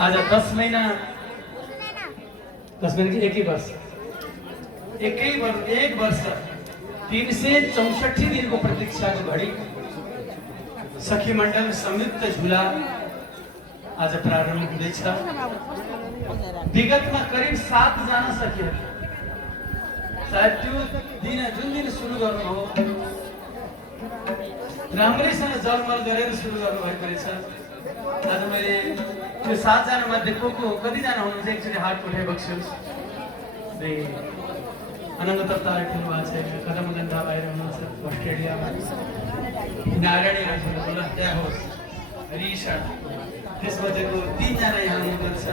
आज 10 महीना 10 महीना की एक वर्ष 364 दिनको प्रतीक्षाको घडी सखी मण्डल संयुक्त झुला आज प्रारम्भ हुँदैछ। विगतमा करिब 7 जना सखीहरू सायद त्यो दिन जुन दिन सुरु गर्नुभयो राम्रैसँग जलमल गरेर सुरु गर्नुभएको रहेछ। आज मैले त्यो 7 जना मध्ये को कतिजना हुनुहुन्छ एकचोटि हात उठाइ बक्सियोस्। अनन्त तप्ताले खेल्नु भएको छ, कदम गन्धा बाहिर हुनुहुन्छ अस्ट्रेलियामा, नारायणी राजु त्यहाँ होस्, रिसा त्यसमध्येको 3 जना यहाँ हुनुहुन्छ।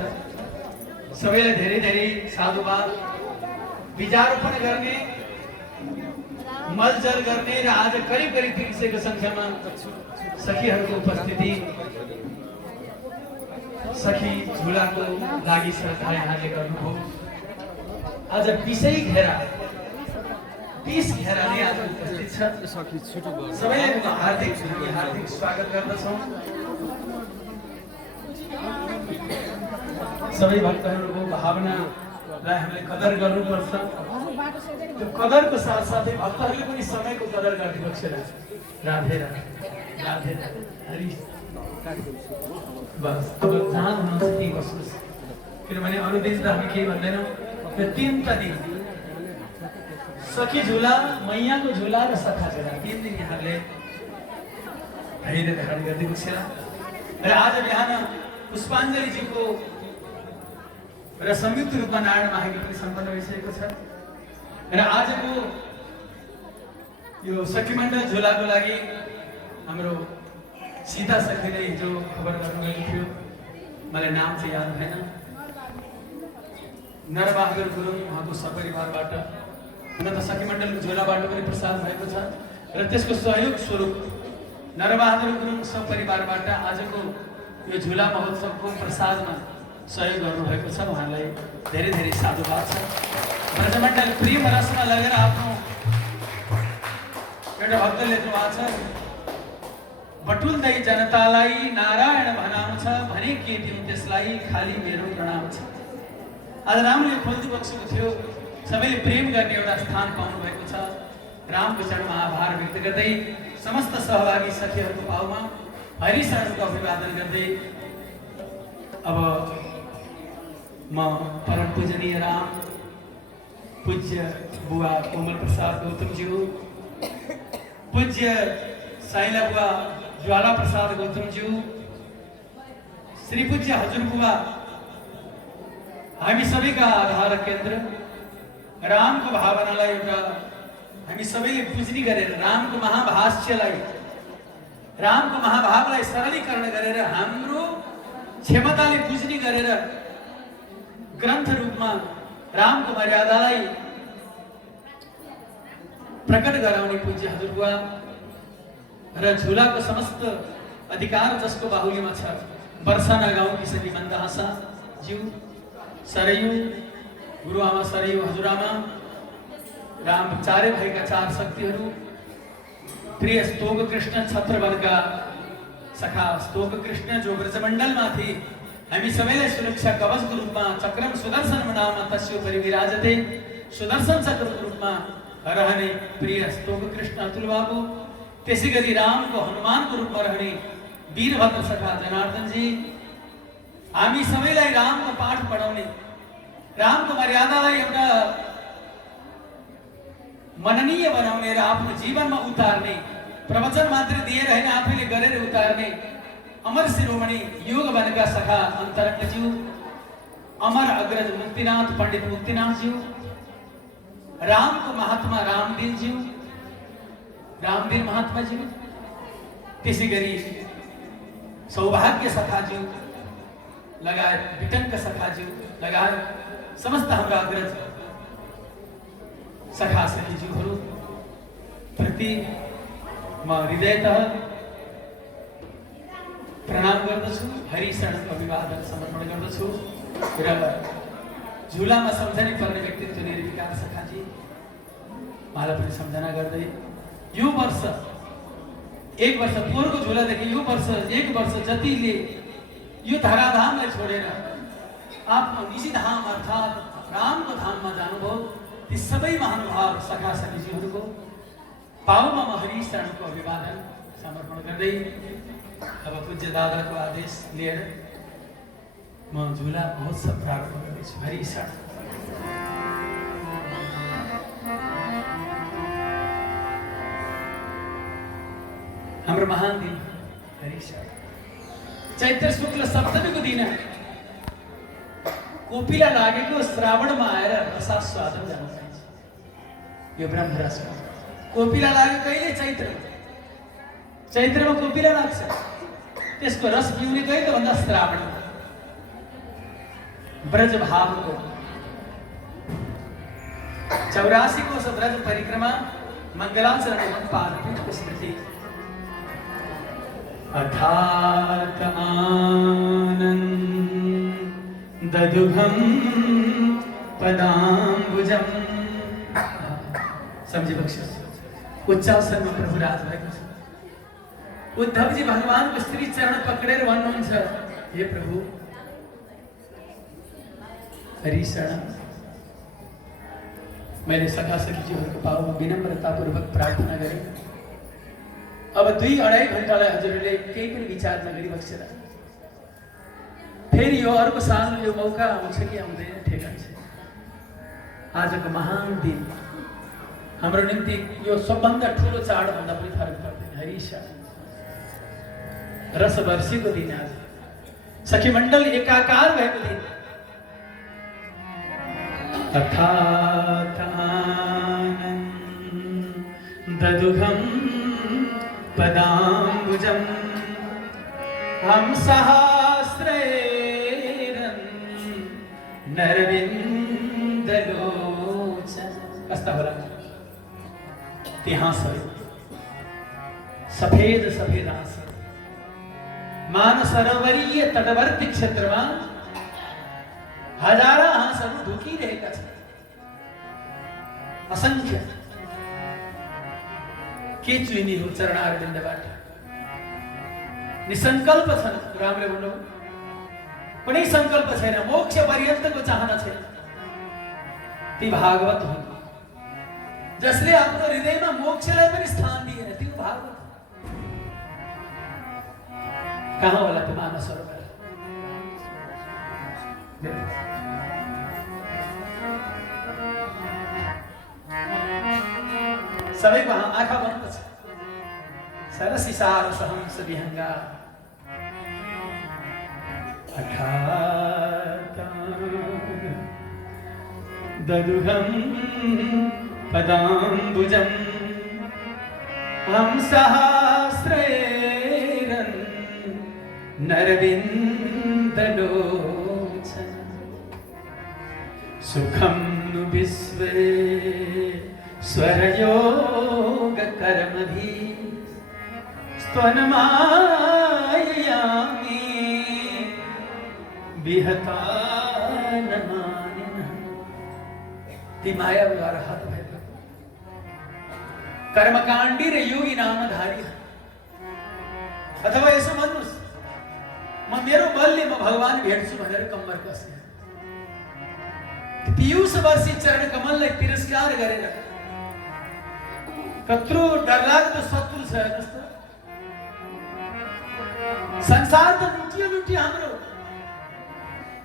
सबैलाई धेरै धेरै साधुवाद। बीजारोपण गर्ने, मलजल गर्ने र आज करिब 300 को संख्यामा सखीहरूको उपस्थिति सखी झुलाको लागि श्रद्धा यहाँले गर्नुभयो। आज 20 घेराले आज उपस्थित छ। सबैलाई म हार्दिक स्वागत गर्दछौँ। सबै भक्तहरूको भावनालाई हामीले कदर गर्नुपर्छ। त्यो कदरको साथसाथै भक्तहरूले पनि समयको कदर गरिदिएको छैन। राधे राधे हरि बस अब जहाँ हुनुहुन्छ त्यहीँ बस्नुहोस्, किनभने अरू दिन त हामी केही भन्दैनौँ। त्यो 3 दिन सखी झुला, मैयाको झुला र सखा झुला 3 दिन यहाँले धारण गरिदिएको छ। र आज बिहान पुष्पाञ्जलीजीको र संयुक्त रूपमा नारायण महायज्ञ पनि सम्पन्न भइसकेको छ। र आजको यो सखी मण्डल झुलाको लागि हाम्रो सीता सखीले हिजो खबर गर्नुभएको थियो, मलाई नाम चाहिँ याद भएन, नरबहादुर गुरुङ उहाँको सपरिवारबाट हुन त सखी मण्डलको झुलाबाट पनि प्रसाद भएको छ। र त्यसको सहयोग स्वरूप नरबहादुर गुरुङ सपरिवारबाट आजको यो झुला महोत्सवको प्रसादमा सहयोग गर्नुभएको छ। उहाँलाई धेरै धेरै साधुवाद छ। ब्रजमण्डल प्रेम रसमा लगेर आफ्नो एउटा भक्त लेख्नु भएको छ, बटुल्दै जनतालाई नारायण भनाउँछ, भने के दिउँ त्यसलाई खाली मेरो प्रणाम छ। आज रामले खोल्दी बक्सेको थियो, सबैले प्रेम गर्ने एउटा स्थान पाउनु भएको छ। रामको चरणमा आभार व्यक्त गर्दै समस्त सहभागी सखीहरूको पाउमा हरिशरणको अभिवादन गर्दै अब म परम पूजनीय राम पूज्य बुवा कोमल प्रसाद गौतमज्यू, पूज्य साइला बुवा ज्वाला प्रसाद गौतमज्यू, श्री पूज्य हजुरबुवा हामी सबैका आधार केन्द्र रामको भावनालाई एउटा हामी सबैले बुझ्ने गरेर रामको महाभाष्यलाई, रामको महाभावलाई सरलीकरण गरेर हाम्रो क्षमताले बुझ्ने गरेर ग्रन्थ रूपमा रामको मर्यादालाई प्रकट गराउने पूज्य हजुरबुवा र झुलाको समस्त अधिकार जसको बाहुलीमा छ वर्षाना गाउँकी सखी मन्दहासा ज्यू, सरयू गुरुआमा सरयू हजुरआमा, राम चारे भएका 4 शक्तिहरू, प्रिय स्तोक कृष्ण छत्रवनका सखा स्तोक कृष्ण जो ब्रजमण्डलमाथि हामी सबैलाई सुरक्षा कवचको रूपमा चक्रम सुदर्शन नाममा तस्योपरि विराजते सुदर्शन चक्रको रूपमा रहने प्रिय स्तोक कृष्ण अतुल बाबु, त्यसैगरी रामको हनुमानको रूपमा रहने वीरभद्र सखा जनार्दनजी, हामी सबैलाई रामको पाठ पढाउने, रामको मर्यादालाई एउटा मननीय बनाउने र आफ्नो जीवनमा उतार्ने, प्रवचन मात्र दिएर हैन आफैले गरेर उतार्ने अमर शिरोमणि योग वनका सखा अन्तरङ्गज्यू, अमर अग्रज मुक्तिनाथ पण्डित मुक्तिनाथज्यू, रामको महात्मा रामदीनज्यू, रामदीन महात्माज्यू, त्यसैगरी सौभाग्य सखाज्यू लगायत विटङ्क सखाज्यू लगायत समस्त हाम्रा अग्रज सखा सखीज्यूहरू प्रति म हृदयतः प्रणाम गर्दछु, हरिशरण अभिवादन समर्पण गर्दछु र झुलामा सम्झनै पर्ने व्यक्तित्व निर्विकार सखाजी उहाँलाई पनि सम्झना गर्दै यो वर्ष 1 वर्ष पोहोरको झुलादेखि यो वर्ष 1 वर्ष जतिले यो धराधामलाई छोडेर आफ्नो निजी धाम अर्थात् रामको धाममा जानुभयो। ती सबै महानुभाव सखा सखीजीहरूको पाउमा म हरि शरणको अभिवादन समर्पण गर्दै अब पूज्य दादाको आदेश लिएर म झुला महोत्सव प्रारम्भ गर्दैछु। हरि शरण। हाम्रो महान दिन हरि शरण। चैत्र शुक्ल सप्तमीको दिन कोपिला लागेको श्रावणमा आएर रसास्वादन गर्न चाहिन्छ। यो ब्रह्मरस कोपिला लाग्यो कहिले? चैत्रमा कोपिला लाग्छ। त्यसको रस पिउने कहिले भन्दा श्रावणमा। ब्रज भावको 84 कोश ब्रज परिक्रमा मङ्गलाचरण पादपीठको स्मृति। अथात आनन्ददुघं पदाम्बुजं। समझे बख्शा उच्चासन में प्रभु राज भएको छ। उद्धवजी भगवानको श्री चरण पक्रेर भन्नुहुन्छ, हे प्रभु हरि शरण। मैले सखा सखीजीहरूको पाउमा विनम्रतापूर्वक प्रार्थना गरेँ। अब 2-2.5 घण्टालाई हजुरहरूले केही पनि विचार नगरी बसेर फेरि यो अर्को साल यो मौका आउँछ कि आउँदैन ठेगान छैन। आजको महान दिन हाम्रो निम्ति यो सबभन्दा ठुलो चाडभन्दा पनि फरक पर्दैन। हरि शरण। रसवर्षीको दिन आज सखी मण्डल एकाकार भएको दिन। अथात आनन्ददुघं पदाम्बुजं हंसहास्रैरन्नरविन्दलोचन। कस्ता होला त्यहाँ सफेद सफेद हाँस मानसरोवरीय तटवर्ती क्षेत्रमा हजारौं हाँसहरू ढुकिरहेका छन्। असंख्य के चुइनी हो चरणारविन्दबाट। निसंकल्प छन्। रामले भन्नु कुनै संकल्प छैन, मोक्ष पर्यन्तको चाहना छैन। ती भागवत हुन् जसले आफ्नो हृदयमा मोक्षलाई पनि स्थान दिएन। त्यो भागवत कहाँ होला त्यो मानसरोवर? सबैको आँखा बन्द छ। सरसिसार सहंस विहंगा ददुघं पदाम्बुजं हंसहास्रैरन्नरविन्दलोचन। सुखं नु विश्वेश्वरयोगकर्मभिः स्तवनमाययामि विहतानमानिनः। ती मायाद्वारा हत भएको कर्मकाण्डी र योगी नामधारी। अथवा यसो भन्नुस्, म मेरो बलले म भगवान भेट्छु भनेर कम्मर कस्ने। पीयूष वर्षी चरण कमललाई तिरस्कार गरेर कत्रो डरलाग्दो शत्रु छ हेर्नुस् त। संसार त लुटियो हाम्रो,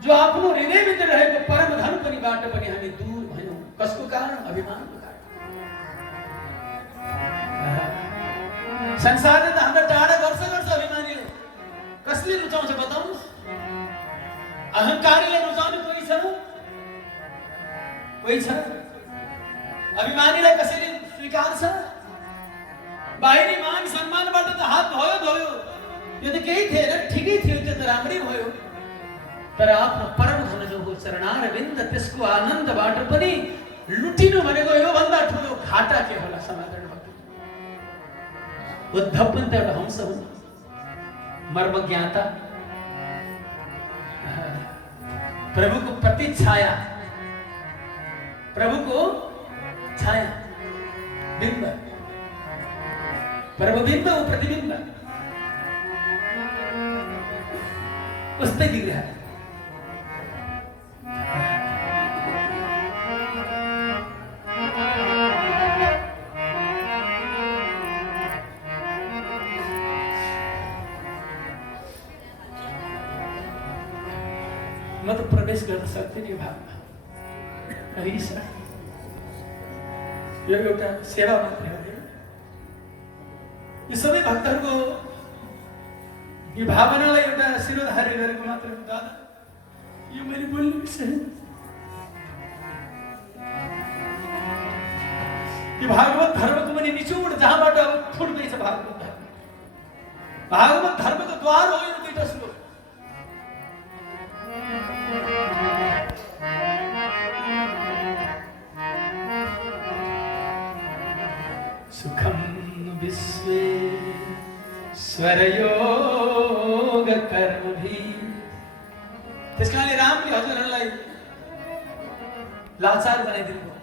जो आफ्नो हृदयभित्र रहेको परम धन पनि बाट पनि हामी दूर भयौं। कसको कारण? अभिमानको कारण। संसारले त हामीलाई टाढा गर्छ अभिमानीले। कसले रुचाउँछ बताउनुस्? अहंकारीले रुचाउने कोही छ? कोही छ? अभिमानीलाई कसैले स्वीकार्छ? बाहिरी मान सम्मानबाट त हात धोयो। यो त केही थिएन, ठिकै थियो, त्यो त राम्रै भयो। तर आफ्नो परम धन जो हो चरणारविन्द, त्यसको आनन्दबाट पनि लुटिनु भनेको यो भन्दा ठुलो घाटा के होला? समाधान भक्ति। उद्धव पनि त एउटा हंस हुन्, मर्म ज्ञाता, प्रभुको प्रतिछाया, प्रभुको छाया, बिम्ब, प्रभु बिम्ब, प्रतिबिम्ब। उस्तै दिख रहा है। म त प्रवेश गर्न सक्दिनँ यो भावमा। यो एउटा सेवा मात्रै हो। यो सबै भक्तहरूको यो भावनालाई एउटा शिरोधार्य गरेको मात्र हो। दादा यो मैले बोल्ने विषय यो भागवत धर्मको पनि निचोड जहाँबाट फुट्दैछ। भागवत धर्मको द्वार हो यो दुईटा श्लोक। सुखम विश्वेश्वरयोग कर्म भी। त्यस कारणले रामले हजुरहरूलाई लाचार बनाइदिनु भयो,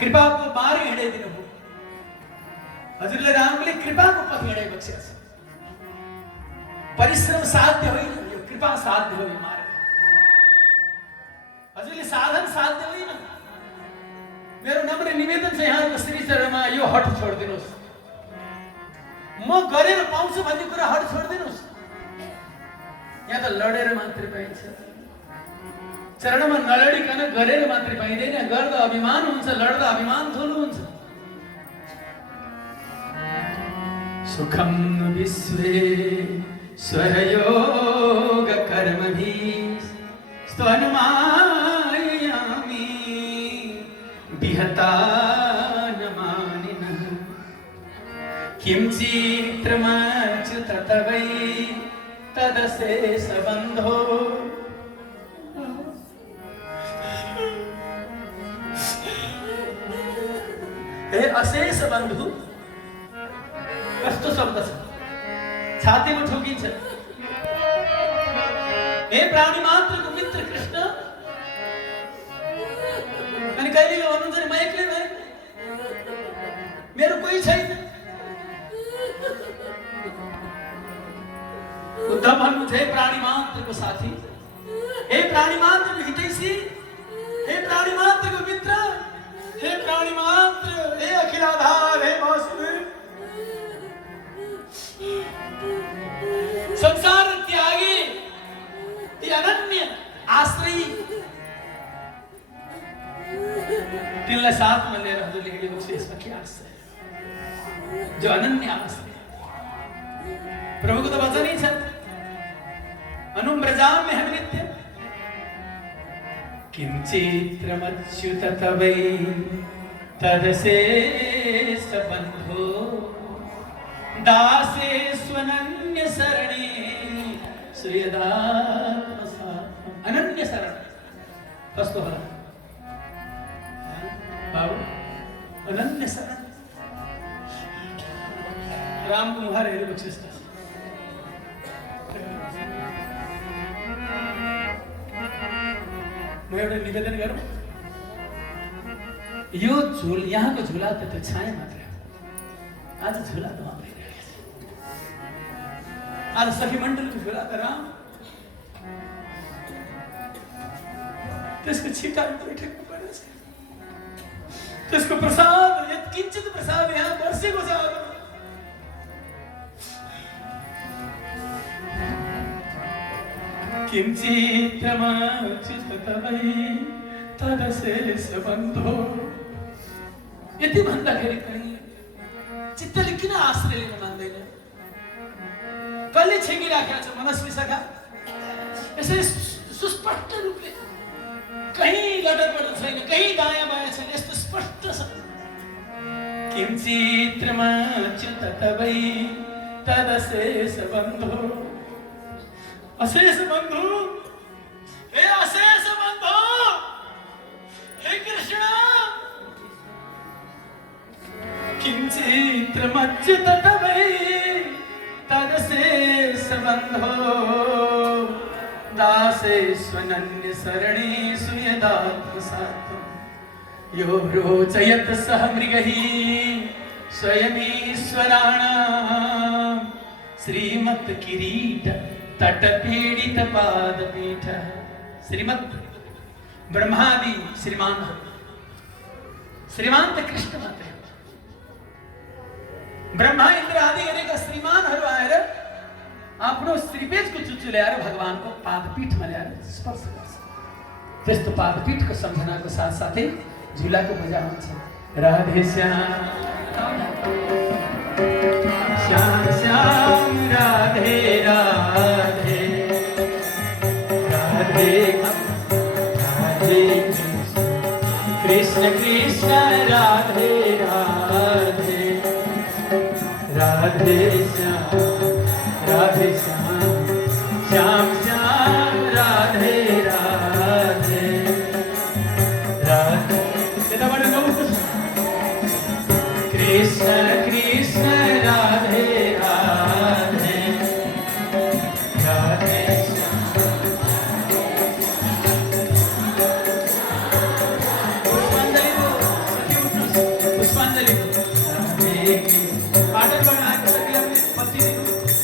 कृपाको मार्ग हिँडाइदिनु भयो। हजुरलाई रामले कृपाको पथ हिँडाइबक्सेको छ। परिश्रम साध्य होइन, यो कृपा साध्य हो। यो मार्ग हजुरले साधन साध्य होइन। मेरो नम्र निवेदन छ यहाँको श्री चरणमा, यो हट छोडिदिनुहोस्। म गरेर पाउँछु भन्ने कुरा हट छोडिदिनुहोस्। यहाँ त लडेर मात्रै पाइन्छ। चरणमा नलडिकन गरेर मात्रै पाइँदैन। गर्दा अभिमान हुन्छ, लड्दा अभिमान ठुलो हुन्छ। सुखम विश्वेश्वरयोग कर्मभिः स्तवनुमायामि विहता न मानिनः। किं चित्रमच्युत तवै तदशेषबन्धो। हे अशेष बन्धु, कस्तो शब्द छ, छातीमा ठोकिन्छ। हे प्राणी मात्रको मित्र कृष्ण। अनि कहिलेका भन्नुहुन्छ नि म एक्लै भएँ, मेरो कोही छैन। उद्धव भन्नुहुन्छ हे प्राणी मात्रको साथी, हे प्राणी मात्रको हितैषी, हे प्राणी मात्रको मित्र, हे प्राणी मात्र, हे अखिलाधार, हे वासुदेव। संसार त्यागी ती अनन्य आश्रयी तिनलाई साथमा लिएर हजुरले हिँडेको यसमा के आश्रय, जो अनन्य आश्रय। प्रभुको त वचनै छ, अनुव्रजाम्य हम नित्यम्। किं चित्रमच्युत तवै तदशेषबन्धो दासे स्वनन्य शरणे श्रेयदात्मसात्मम्। अनन्य शरण कस्तो होला बाबु? अनन्य शरण। रामको मुहार हेरेको छ। म एउटा निवेदन गरौँ, यो झोल यहाँको झोला त त्यो छाया मात्र हो। आज झोला त मात्रै आज सखी मण्डलको झोला त राम। त्यसको छिटा बैठकमा परेछ। त्यसको प्रसाद किञ्चित प्रसाद यहाँ बर्सेको छ। किं चित्रमच्युत तवै तदशेषबन्धो। यति भन्दाखेरि कहीँ चित्तले किन आश्रय लिन मान्दैन? कसले छेकिराखेको छ मनस्वी सखा? यसरी सुस्पष्ट रूपले कहीँ लटपट छैन, कहीँ दायाँ बायाँ छैन, यस्तो स्पष्ट छ। किं चित्रमच्युत तवै तदशेषबन्धो। अशेष बंधु, हे अशेष बंधु, हे कृष्ण। किं चित्रमच्युत तवै तदशेषबन्धो दासे स्वनन्य शरणेषु यदात्मसात्मम्। यो रोचयत् सह मृगैः स्वयमीश्वराणां श्रीमत किरीट तट पीड़ित पाद पीठ। श्रीमत ब्रह्मादि श्रीमान श्रीमान ते कृष्ण माते ब्रह्मा इंद्र आदि अनेक श्रीमान हरु आएर आफ्नो श्रीपेज को चुचुल्याएर भगवान को पादपीठ में ल्याएर स्पर्श गर्छ। त्यस्तो पादपीठ को सम्झना को साथ साथै झुला को मजा हुन्छ। राधे श्याम श्याम श्याम राधे राधे राधे राधे कृष्ण कृष्ण राधे राधे राधे श्याम श्याम श्याम राधे राधे राधे कृष्ण कृष्ण राधे राधे राधे पुष्पांजलि पाठन बना सकते अपने पति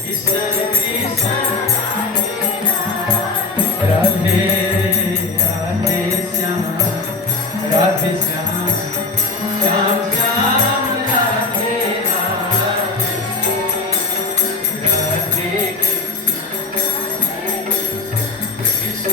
कृष्ण कृष्ण राधे राधे श्याम राधे श्याम श्याम श्याम राधे राधे Krishna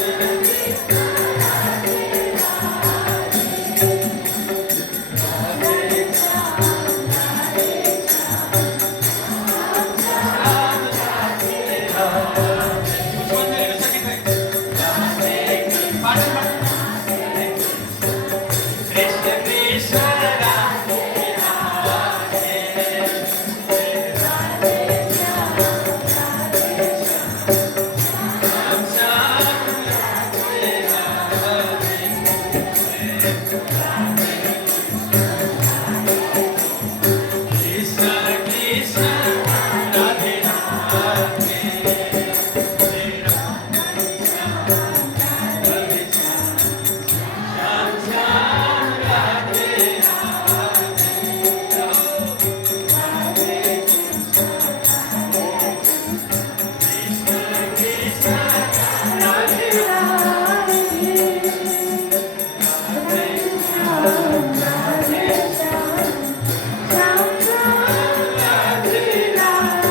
Ram Ram Radhe Radhe